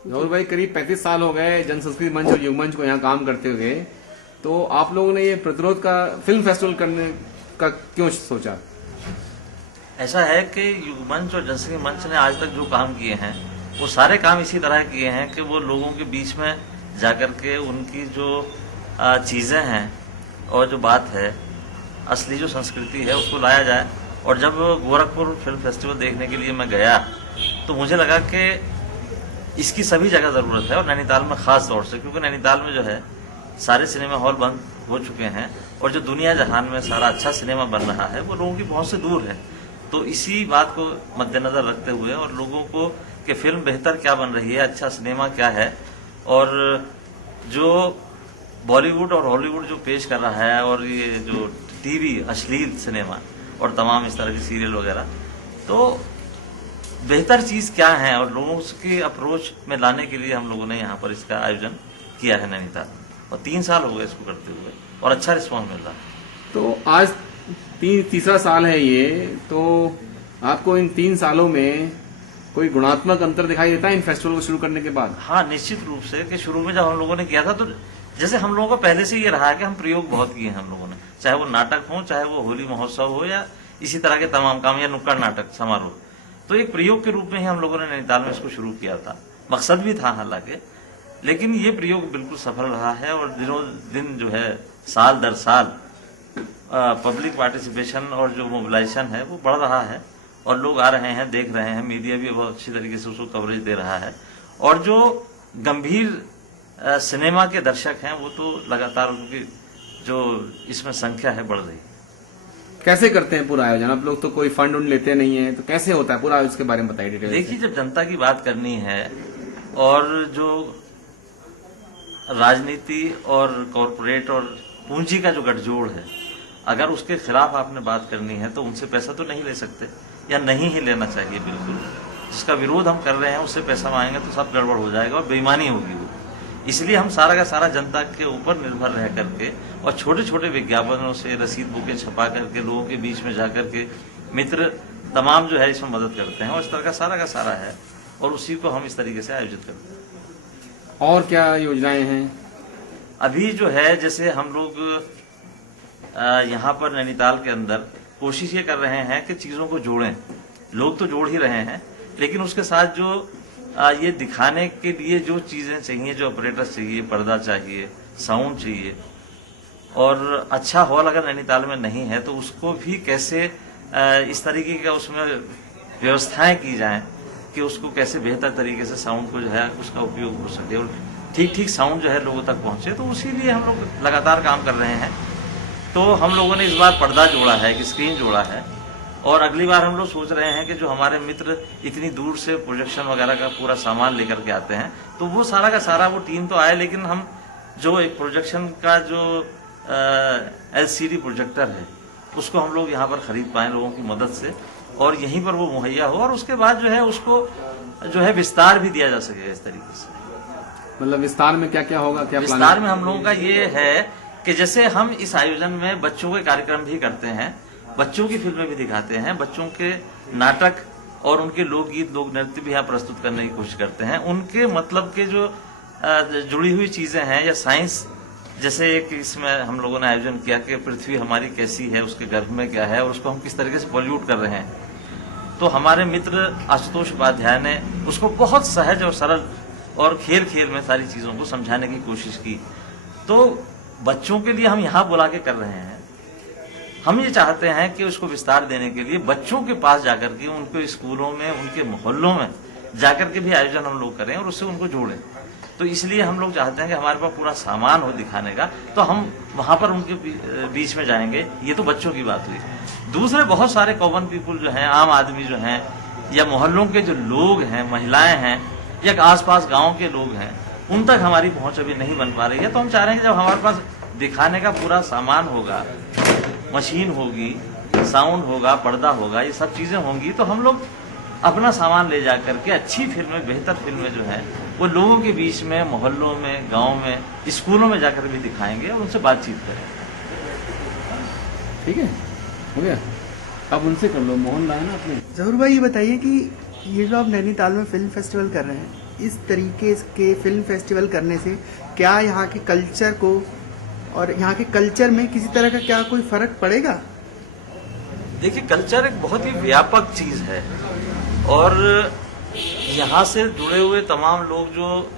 जहूर भाई, करीब 35 साल हो गए जन संस्कृति मंच और युग मंच को यहाँ काम करते हुए, तो आप लोगों ने ये प्रतिरोध का फिल्म फेस्टिवल करने का क्यों सोचा? ऐसा है कि युग मंच और जनसंख्या मंच ने आज तक जो काम किए हैं वो सारे काम इसी तरह किए हैं कि वो लोगों के बीच में जाकर के उनकी जो चीज़ें हैं और जो बात है, असली जो संस्कृति है उसको लाया जाए। और जब गोरखपुर फिल्म फेस्टिवल देखने के लिए मैं गया तो मुझे लगा कि इसकी सभी जगह ज़रूरत है, और नैनीताल में ख़ास तौर से, क्योंकि नैनीताल में जो है सारे सिनेमा हॉल बंद हो चुके हैं और जो दुनिया जहान में सारा अच्छा सिनेमा बन रहा है वो लोगों की पहुंच से दूर है। तो इसी बात को मद्देनजर रखते हुए और लोगों को कि फिल्म बेहतर क्या बन रही है, अच्छा सिनेमा क्या है, और जो बॉलीवुड और हॉलीवुड जो पेश कर रहा है, और ये जो टीवी अश्लील सिनेमा और तमाम इस तरह के सीरियल वगैरह, तो बेहतर चीज़ क्या है और लोगों की अप्रोच में लाने के लिए हम लोगों ने यहाँ पर इसका आयोजन किया है नैनीताल में, और 3 साल हो गए इसको करते हुए और अच्छा रिस्पॉन्स मिल रहा है। तो आज तीसरा साल है ये, तो आपको इन 3 सालों में कोई गुणात्मक अंतर दिखाई देता है इन फेस्टिवल को शुरू करने के बाद? हाँ, निश्चित रूप से कि शुरू में जब हम लोगों ने किया था तो जैसे हम लोगों का पहले से ये रहा है कि हम प्रयोग बहुत किए हैं हम लोगों ने, चाहे वो नाटक हो, चाहे वो होली महोत्सव हो, या इसी तरह के तमाम काम, या नुक्कड़ नाटक समारोह। तो एक प्रयोग के रूप में ही हम लोगों ने नैनीताल में इसको शुरू किया था, मकसद भी था हालांकि, लेकिन ये प्रयोग बिल्कुल सफल रहा है। और दिनों दिन जो है साल दर साल पब्लिक पार्टिसिपेशन और जो मोबिलाइजेशन है वो बढ़ रहा है, और लोग आ रहे हैं, देख रहे हैं, मीडिया भी बहुत अच्छी तरीके से उसको कवरेज दे रहा है, और जो गंभीर सिनेमा के दर्शक हैं वो तो लगातार उनकी जो इसमें संख्या है बढ़ रही है। कैसे करते हैं पूरा आयोजन? आप लोग तो कोई फंड उन लेते नहीं है, तो कैसे होता है पूरा आयोजन? के बारे में बताइए डिटेल। देखिए, जब जनता की बात करनी है और जो राजनीति और कॉरपोरेट और पूंजी का जो गठजोड़ है, अगर उसके खिलाफ आपने बात करनी है तो उनसे पैसा तो नहीं ले सकते, या नहीं ही लेना चाहिए बिल्कुल। जिसका विरोध हम कर रहे हैं उससे पैसा मांगेंगे तो सब गड़बड़ हो जाएगा और बेईमानी होगी वो। इसलिए हम सारा का सारा जनता के ऊपर निर्भर रह करके और छोटे छोटे विज्ञापनों से, रसीद बुकें छपा करके, लोगों के बीच में जाकर के मित्र तमाम जो है इसमें मदद करते हैं, और इस तरह का सारा है, और उसी को हम इस तरीके से आयोजित करते हैं। और क्या योजनाएं हैं अभी जो है, जैसे हम लोग यहाँ पर नैनीताल के अंदर कोशिश ये कर रहे हैं कि चीज़ों को जोड़ें। लोग तो जोड़ ही रहे हैं, लेकिन उसके साथ जो ये दिखाने के लिए जो चीज़ें चाहिए, जो ऑपरेटर्स चाहिए, पर्दा चाहिए, साउंड चाहिए, और अच्छा हॉल अगर नैनीताल में नहीं है तो उसको भी कैसे इस तरीके का उसमें व्यवस्थाएं की जाएं कि उसको कैसे बेहतर तरीके से साउंड को जो है उसका उपयोग हो सके, और ठीक साउंड जो है लोगों तक पहुंचे। तो उसी लिए हम लोग लगातार काम कर रहे हैं। तो हम लोगों ने इस बार पर्दा जोड़ा है, एक स्क्रीन जोड़ा है, और अगली बार हम लोग सोच रहे हैं कि जो हमारे मित्र इतनी दूर से प्रोजेक्शन वगैरह का पूरा सामान लेकर के आते हैं, तो वो सारा का सारा वो टीम तो आए, लेकिन हम जो एक प्रोजेक्शन का जो LCD प्रोजेक्टर है उसको हम लोग यहाँ पर खरीद पाए लोगों की मदद से, और यहीं पर वो मुहैया हो, और उसके बाद जो है उसको जो है विस्तार भी दिया जा सकेगा इस तरीके से। मतलब विस्तार में क्या क्या होगा? क्या विस्तार में हम लोगों का ये है कि जैसे हम इस आयोजन में बच्चों के कार्यक्रम भी करते हैं, बच्चों की फिल्में भी दिखाते हैं, बच्चों के नाटक और उनके लोकगीत, लोक नृत्य भी यहाँ प्रस्तुत करने की कोशिश करते हैं। उनके मतलब के जो जुड़ी हुई चीजें हैं, या साइंस, जैसे एक इसमें हम लोगों ने आयोजन किया कि पृथ्वी हमारी कैसी है, उसके गर्भ में क्या है, और उसको हम किस तरीके से पॉल्यूट कर रहे हैं। तो हमारे मित्र आशुतोष उपाध्याय ने उसको बहुत सहज और सरल और खेल खेल में सारी चीजों को समझाने की कोशिश की। तो बच्चों के लिए हम यहाँ बुला के कर रहे हैं। हम ये चाहते हैं कि उसको विस्तार देने के लिए बच्चों के पास जाकर के, उनको स्कूलों में, उनके मोहल्लों में जाकर के भी आयोजन हम लोग करें और उससे उनको जोड़ें। तो इसलिए हम लोग चाहते हैं कि हमारे पास पूरा सामान हो दिखाने का, तो हम वहां पर उनके बीच में जाएंगे। ये तो बच्चों की बात हुई। दूसरे बहुत सारे कॉमन पीपुल जो हैं, आम आदमी जो हैं, या मोहल्लों के जो लोग हैं, महिलाएं हैं, या आसपास गाँव के लोग हैं, उन तक हमारी पहुंच अभी नहीं बन पा रही है। तो हम चाह रहे हैं कि जब हमारे पास दिखाने का पूरा सामान होगा, मशीन होगी, साउंड होगा, पर्दा होगा, ये सब चीजें होंगी, तो हम लोग अपना सामान ले जाकर के अच्छी फिल्में, बेहतर फिल्में जो हैं वो लोगों के बीच में, मोहल्लों में, गांव में, स्कूलों में जाकर भी दिखाएंगे और उनसे बातचीत करेंगे। ठीक है, हो गया। अब उनसे कर लो, मोहन लाए ना आपने। जहूर भाई, ये बताइए कि ये जो आप नैनीताल में फिल्म फेस्टिवल कर रहे हैं, इस तरीके के फिल्म फेस्टिवल करने से क्या यहाँ के कल्चर को और यहाँ के कल्चर में किसी तरह का क्या कोई फर्क पड़ेगा? देखिए, कल्चर एक बहुत ही व्यापक चीज है और यहाँ से जुड़े हुए तमाम लोग जो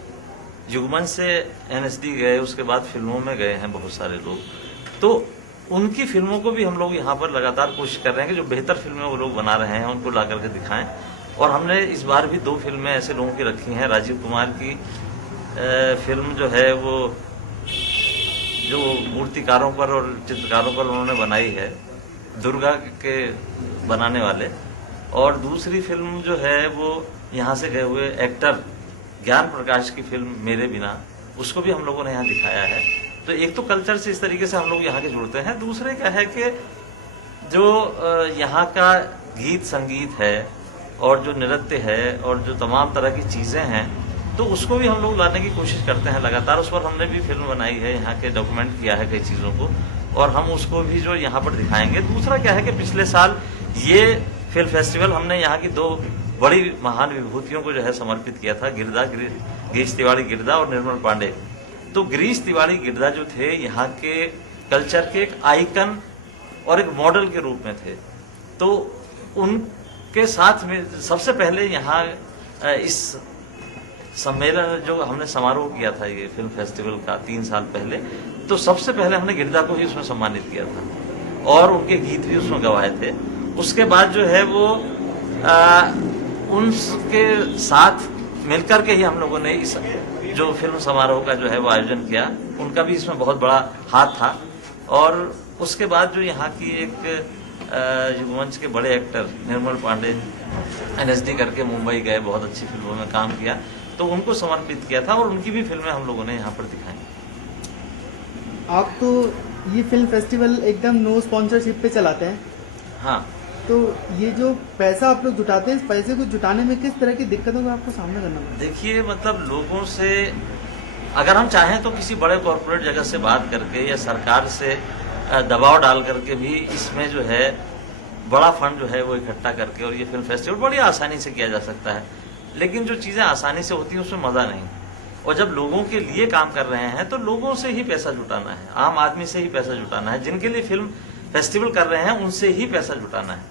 युगमन से एनएसडी गए, उसके बाद फिल्मों में गए हैं बहुत सारे लोग, तो उनकी फिल्मों को भी हम लोग यहाँ पर लगातार कोशिश कर रहे हैं कि जो बेहतर फिल्में वो लोग बना रहे हैं उनको ला करके दिखाएं। और हमने इस बार भी 2 फिल्में ऐसे लोगों की रखी हैं। राजीव कुमार की फिल्म जो है वो जो मूर्तिकारों पर और चित्रकारों पर उन्होंने बनाई है, दुर्गा के बनाने वाले, और दूसरी फिल्म जो है वो यहाँ से गए हुए एक्टर ज्ञान प्रकाश की फिल्म मेरे बिना, उसको भी हम लोगों ने यहाँ दिखाया है। तो एक तो कल्चर से इस तरीके से हम लोग यहाँ के जुड़ते हैं, दूसरे क्या है कि जो यहाँ का गीत संगीत है और जो नृत्य है और जो तमाम तरह की चीजें हैं, तो उसको भी हम लोग लाने की कोशिश करते हैं लगातार। उस पर हमने भी फिल्म बनाई है, यहाँ के डॉक्यूमेंट किया है कई चीजों को, और हम उसको भी जो यहाँ पर दिखाएंगे। दूसरा क्या है कि पिछले साल ये फिल्म फेस्टिवल हमने यहाँ की 2 बड़ी महान विभूतियों को जो है समर्पित किया था, गिरीश तिवारी गिरदा और निर्मल पांडे। तो गिरीश तिवारी गिरदा जो थे यहाँ के कल्चर के एक आइकन और एक मॉडल के रूप में थे, तो उनके साथ में सबसे पहले यहाँ इस सम्मेलन जो हमने समारोह किया था ये फिल्म फेस्टिवल का 3 साल पहले, तो सबसे पहले हमने गिरदा को ही उसमें सम्मानित किया था और उनके गीत भी उसमें गवाए थे। उसके बाद जो है वो उनके साथ मिलकर के ही हम लोगों ने इस जो फिल्म समारोह का जो है वो आयोजन किया, उनका भी इसमें बहुत बड़ा हाथ था। और उसके बाद जो यहाँ की एक युगमंच के बड़े एक्टर निर्मल पांडे एनएसडी करके मुंबई गए, बहुत अच्छी फिल्मों में काम किया, तो उनको समर्पित किया था और उनकी भी फिल्में हम लोगों ने यहाँ पर दिखाई। आप तो ये फिल्म फेस्टिवल एकदम नो स्पॉन्सरशिप पे चलाते हैं। हाँ, तो ये जो पैसा आप लोग जुटाते हैं, इस पैसे को जुटाने में किस तरह की दिक्कतों का आपको सामना करना पड़ता है? देखिए, मतलब लोगों से अगर हम चाहें तो किसी बड़े कॉर्पोरेट जगह से बात करके या सरकार से दबाव डाल करके भी इसमें जो है बड़ा फंड जो है वो इकट्ठा करके और ये फिल्म फेस्टिवल बड़ी आसानी से किया जा सकता है। लेकिन जो चीजें आसानी से होती हैं उसमें मजा नहीं, और जब लोगों के लिए काम कर रहे हैं तो लोगों से ही पैसा जुटाना है, आम आदमी से ही पैसा जुटाना है, जिनके लिए फिल्म फेस्टिवल कर रहे हैं उनसे ही पैसा जुटाना है।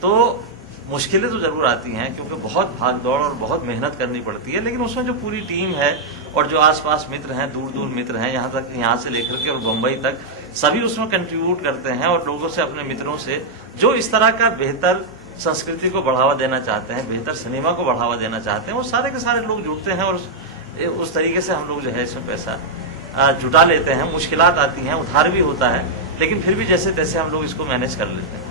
तो मुश्किलें तो जरूर आती हैं क्योंकि बहुत भाग दौड़ और बहुत मेहनत करनी पड़ती है, लेकिन उसमें जो पूरी टीम है और जो आसपास मित्र हैं, दूर दूर मित्र हैं, यहाँ से लेकर के और बम्बई तक, सभी उसमें कंट्रीब्यूट करते हैं और लोगों से, अपने मित्रों से जो इस तरह का बेहतर संस्कृति को बढ़ावा देना चाहते हैं, बेहतर सिनेमा को बढ़ावा देना चाहते हैं, वो सारे के सारे लोग जुड़ते हैं और उस तरीके से हम लोग जो है इसमें पैसा जुटा लेते हैं। मुश्किलात आती हैं, उधार भी होता है, लेकिन फिर भी जैसे तैसे हम लोग इसको मैनेज कर लेते हैं।